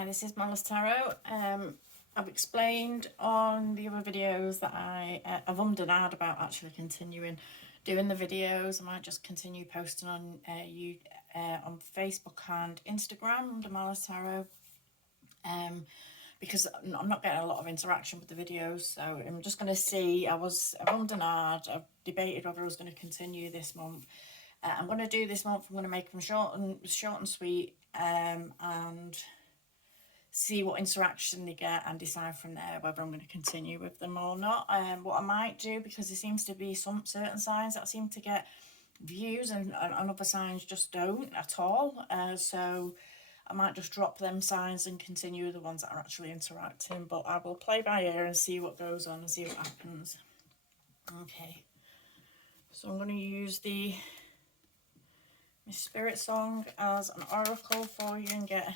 Hi, this is Malice Tarot. I've explained on the other videos that I've ummed and ahed about actually continuing doing the videos. I might just continue posting on on Facebook and Instagram under Malice Tarot, because I'm not getting a lot of interaction with the videos. So I'm just going to see. I've ummed and ahed. I've debated whether I was going to continue this month. I'm going to do this month. I'm going to make them short and sweet, and see what interaction they get and decide from there whether I'm going to continue with them or not. What I might do, because there seems to be some certain signs that seem to get views and other signs just don't at all. So I might just drop them signs and continue with the ones that are actually interacting. But I will play by ear and see what goes on and see what happens. Okay. So I'm going to use my spirit song as an oracle for you and get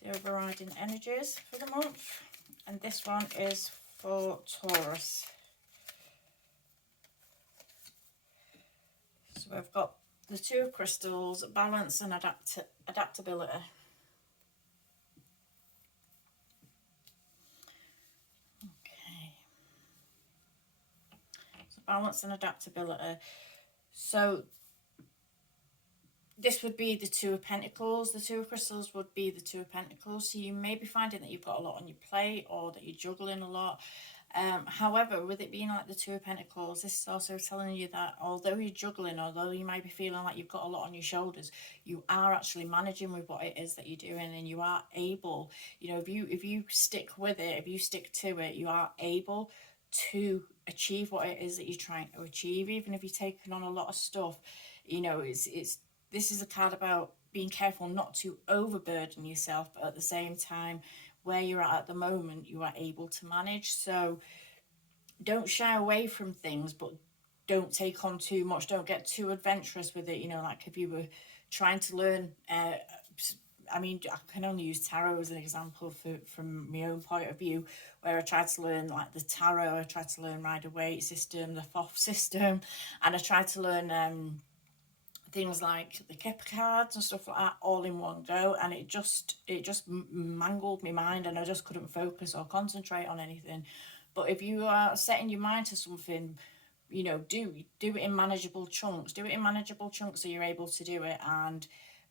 the overriding energies for the month, and this one is for Taurus. So we've got the Two of Crystals, balance and adaptability. Okay, so balance and adaptability. So this would be the Two of Pentacles. The Two of Crystals would be the Two of Pentacles. So you may be finding that you've got a lot on your plate or that you're juggling a lot. However, with it being like the Two of Pentacles, this is also telling you that although you're juggling, although you might be feeling like you've got a lot on your shoulders, you are actually managing with what it is that you're doing, and you are able, you know, if you stick with it, if you stick to it, you are able to achieve what it is that you're trying to achieve. Even if you're taking on a lot of stuff, you know, this is a card about being careful not to overburden yourself, but at the same time, where you're at the moment, you are able to manage. So don't shy away from things, but don't take on too much. Don't get too adventurous with it. You know, like if you were trying to learn, I mean, I can only use tarot as an example from my own point of view, where I tried to learn like the tarot, I tried to learn Rider-Waite system, the Thoth system, and I tried to learn things like the Kipper cards and stuff like that all in one go, and it just mangled my mind, and I just couldn't focus or concentrate on anything. But if you are setting your mind to something, you know, do it in manageable chunks. Do it in manageable chunks so you're able to do it, and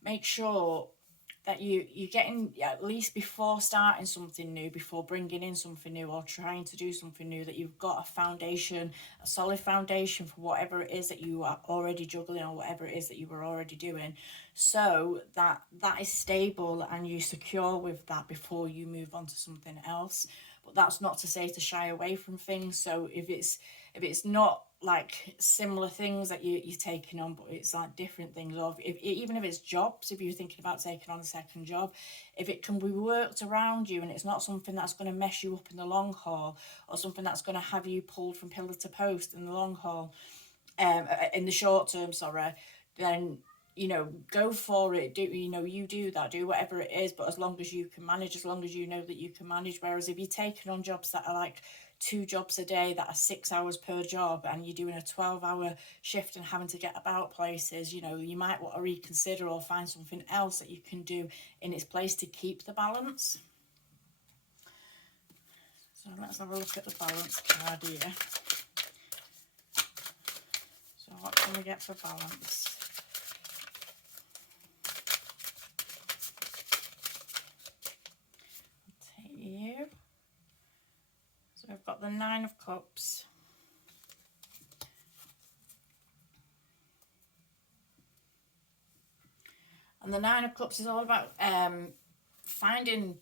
make sure that you're getting, at least before starting something new, before bringing in something new or trying to do something new, that you've got a foundation, a solid foundation for whatever it is that you are already juggling or whatever it is that you were already doing, so that is stable and you're secure with that before you move on to something else. But that's not to say to shy away from things. So if it's not like similar things that you're taking on, but it's like different things, or even if it's jobs, if you're thinking about taking on a second job, if it can be worked around you and it's not something that's going to mess you up in the long haul, or something that's going to have you pulled from pillar to post in the long haul, in the short term, sorry, then, you know, go for it. You do that, do whatever it is, but as long as you can manage, as long as you know that you can manage. Whereas if you're taking on jobs that are like 2 jobs a day that are 6 hours per job, and you're doing a 12-hour shift and having to get about places, you know, you might want to reconsider or find something else that you can do in its place to keep the balance. So let's have a look at the balance card here. So what can we get for balance? You. So I've got the Nine of Cups, and the Nine of Cups is all about finding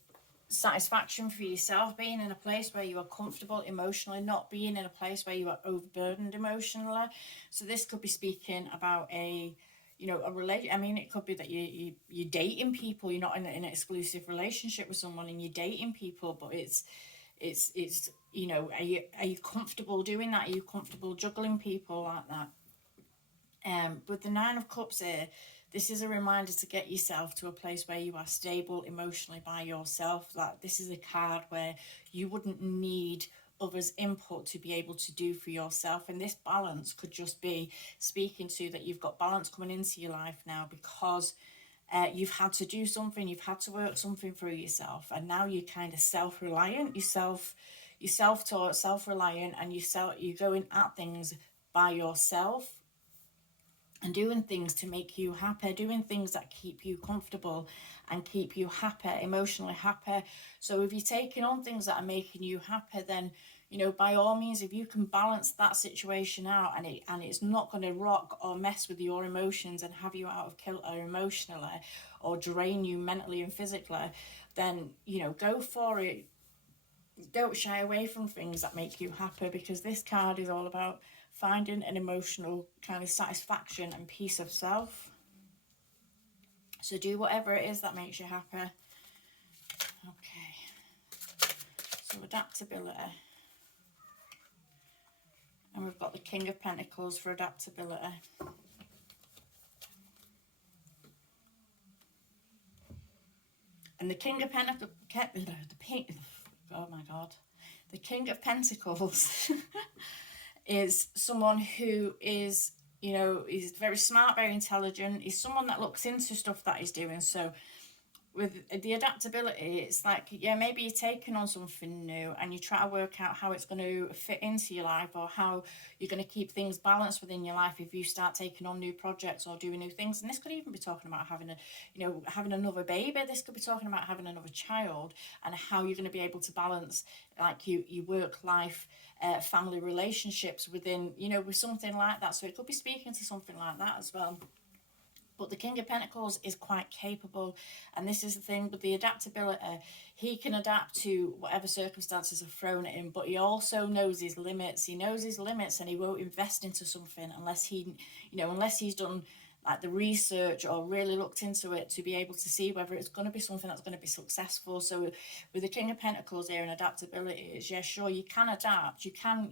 satisfaction for yourself, being in a place where you are comfortable emotionally, not being in a place where you are overburdened emotionally. So this could be speaking about a relation. I mean, it could be that you're dating people, you're not in an exclusive relationship with someone and you're dating people, but it's you know, are you comfortable doing that? Are you comfortable juggling people like that? With the Nine of Cups here, this is a reminder to get yourself to a place where you are stable emotionally by yourself. That this is a card where you wouldn't need others' input to be able to do for yourself. And this balance could just be speaking to that you've got balance coming into your life now, because you've had to do something, you've had to work something through yourself, and now you're kind of self-reliant, you're self-taught, self-reliant, and you're going at things by yourself and doing things to make you happy, doing things that keep you comfortable and keep you happy, emotionally happy. So if you're taking on things that are making you happy, then, you know, by all means, if you can balance that situation out, and it's not going to rock or mess with your emotions and have you out of kilter emotionally or drain you mentally and physically, then, you know, go for it. Don't shy away from things that make you happy, because this card is all about finding an emotional kind of satisfaction and peace of self. So do whatever it is that makes you happy. Okay. So adaptability. And we've got the King of Pentacles for adaptability. And the King of Pentacles, oh my God, the King of Pentacles is someone who is, you know, he's very smart, very intelligent. He's someone that looks into stuff that he's doing. So with the adaptability, it's like, yeah, maybe you're taking on something new and you try to work out how it's going to fit into your life, or how you're going to keep things balanced within your life if you start taking on new projects or doing new things. And this could even be talking about having a, you know, having another baby. This could be talking about having another child, and how you're going to be able to balance like you work life, family relationships within, you know, with something like that. So it could be speaking to something like that as well. But the King of Pentacles is quite capable, and this is the thing with the adaptability. He can adapt to whatever circumstances are thrown at him, but he also knows his limits. He knows his limits, and he won't invest into something unless unless he's done like the research or really looked into it to be able to see whether it's going to be something that's going to be successful. So with the King of Pentacles here and adaptability, is, yeah, sure, you can adapt, you can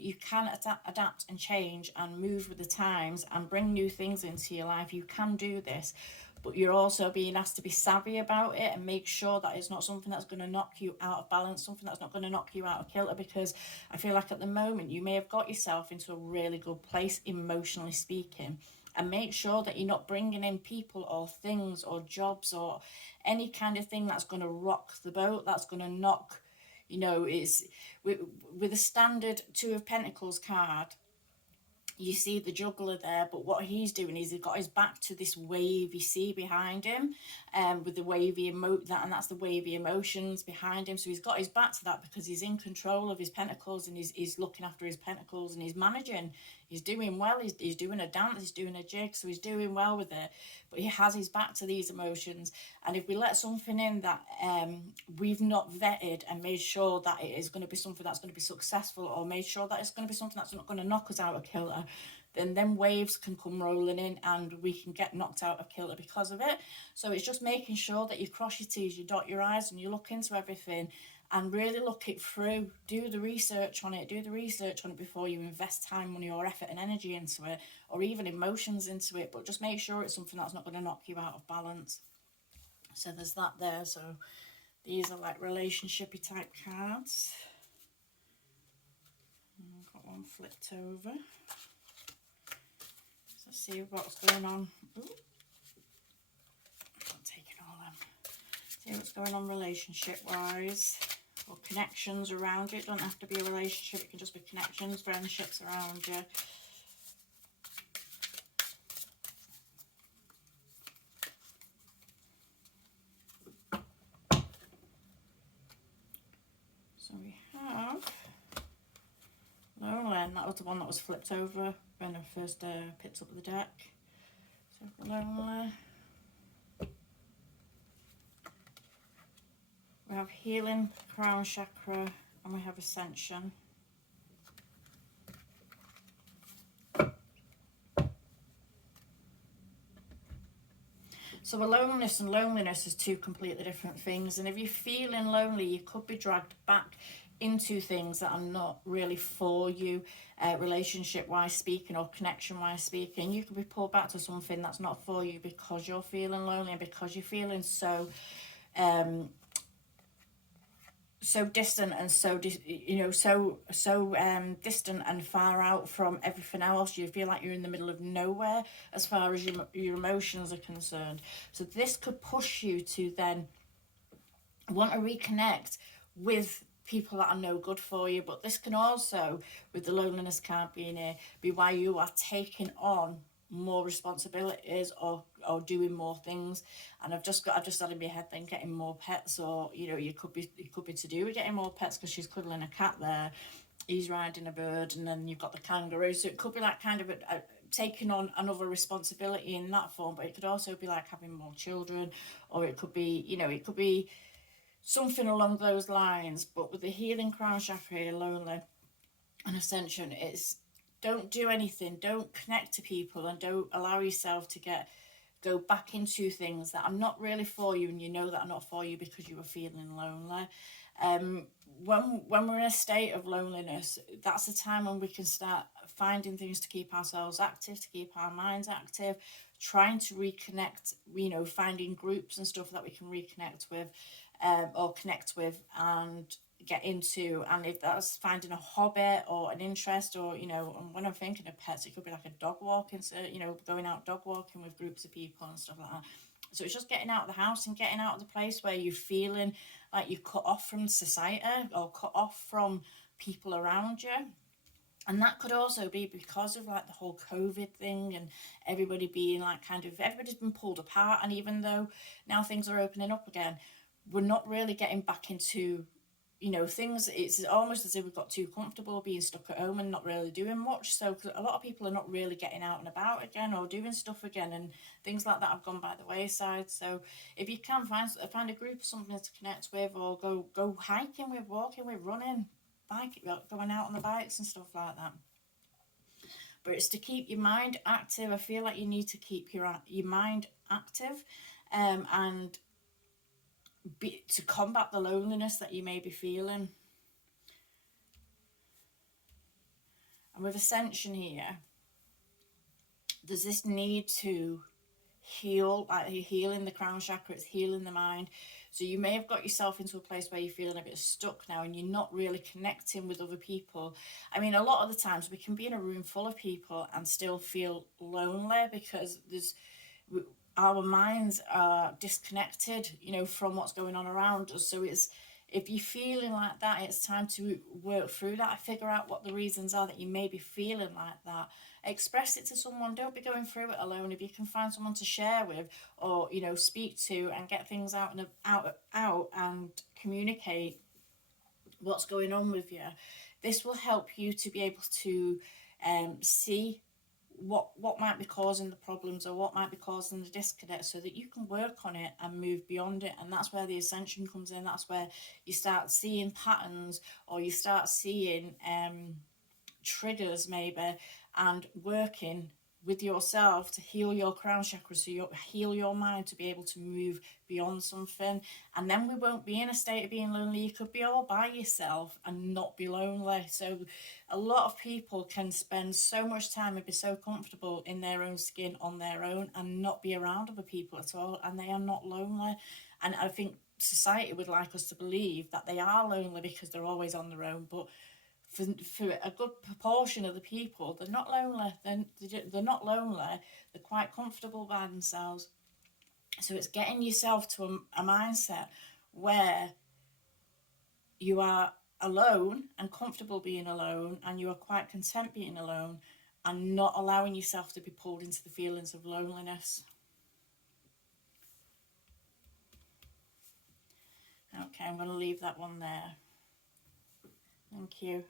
adapt and change and move with the times and bring new things into your life. You can do this, but you're also being asked to be savvy about it and make sure that it's not something that's going to knock you out of balance, something that's not going to knock you out of kilter, because I feel like at the moment you may have got yourself into a really good place emotionally speaking. And make sure that you're not bringing in people or things or jobs or any kind of thing that's going to rock the boat, that's going to knock, you know, it's with a standard Two of Pentacles card. You see the juggler there, but what he's doing is he's got his back to this wavy sea behind him, with the wavy that's the wavy emotions behind him. So he's got his back to that because he's in control of his pentacles, and he's looking after his pentacles, and he's managing. He's doing well. He's doing a dance. He's doing a jig. So he's doing well with it. But he has his back to these emotions. And if we let something in that we've not vetted and made sure that it is going to be something that's going to be successful, or made sure that it's going to be something that's not going to knock us out of kilter, then waves can come rolling in and we can get knocked out of kilter because of it. So it's just making sure that you cross your T's, you dot your I's, and you look into everything and really look it through. Do the research on it before you invest time, money or effort and energy into it, or even emotions into it. But just make sure it's something that's not going to knock you out of balance. So there's that there. So these are like relationshipy type cards. I've got one flipped over. So let's see what's going on. Ooh. I'm taking all them. See what's going on relationship wise, or connections around you. It doesn't have to be a relationship, it can just be connections, friendships around you. So we have lonely, and that was the one that was flipped over when I first picked up the deck. So lonely. We have healing, crown chakra, and we have ascension. So aloneness and loneliness is two completely different things. And if you're feeling lonely, you could be dragged back into things that are not really for you, relationship-wise speaking or connection-wise speaking. You could be pulled back to something that's not for you because you're feeling lonely and because you're feeling so so distant and so distant and far out from everything else. You feel like you're in the middle of nowhere as far as your emotions are concerned. So this could push you to then want to reconnect with people that are no good for you. But this can also, with the loneliness card being here, be why you are taking on more responsibilities or doing more things. And I've just had in my head then getting more pets, or it could be to do with getting more pets, because she's cuddling a cat there, he's riding a bird, and then you've got the kangaroo. So it could be like kind of taking on another responsibility in that form. But it could also be like having more children, or it could be something along those lines. But with the healing crown chakra here, lonely and ascension, it's don't do anything, don't connect to people, and don't allow yourself to go back into things that are not really for you, and you know that are not for you because you were feeling lonely. When we're in a state of loneliness, that's the time when we can start finding things to keep ourselves active, to keep our minds active, trying to reconnect, finding groups and stuff that we can reconnect with, or connect with and get into. And if that's finding a hobby or an interest, or and when I'm thinking of pets, it could be like a dog walking, so going out dog walking with groups of people and stuff like that. So it's just getting out of the house and getting out of the place where you're feeling like you're cut off from society or cut off from people around you. And that could also be because of like the whole COVID thing, and everybody being like everybody's been pulled apart. And even though now things are opening up again, we're not really getting back into things. It's almost as if we've got too comfortable being stuck at home and not really doing much. So a lot of people are not really getting out and about again or doing stuff again, and things like that have gone by the wayside. So if you can find a group or something to connect with, or go hiking with, walking with, running, going out on the bikes and stuff like that. But it's to keep your mind active. I feel like you need to keep your mind active, and to combat the loneliness that you may be feeling. And with ascension here, there's this need to heal, like you're healing the crown chakra, it's healing the mind. So you may have got yourself into a place where you're feeling a bit stuck now, and you're not really connecting with other people. I mean, a lot of the times we can be in a room full of people and still feel lonely, because our minds are disconnected, from what's going on around us. So if you're feeling like that, it's time to work through that, figure out what the reasons are that you may be feeling like that. Express it to someone. Don't be going through it alone. If you can find someone to share with, or speak to, and get things out and communicate what's going on with you, this will help you to be able to see what might be causing the problems, or what might be causing the disconnect, so that you can work on it and move beyond it. And that's where the ascension comes in. That's where you start seeing patterns, or you start seeing triggers maybe, and working with yourself to heal your crown chakra, so you heal your mind to be able to move beyond something. And then we won't be in a state of being lonely. You could be all by yourself and not be lonely. So a lot of people can spend so much time and be so comfortable in their own skin on their own, and not be around other people at all, and they are not lonely. And I think society would like us to believe that they are lonely because they're always on their own. But for a good proportion of the people, they're not lonely. They're not lonely. They're quite comfortable by themselves. So it's getting yourself to a mindset where you are alone and comfortable being alone, and you are quite content being alone, and not allowing yourself to be pulled into the feelings of loneliness. Okay, I'm going to leave that one there. Thank you.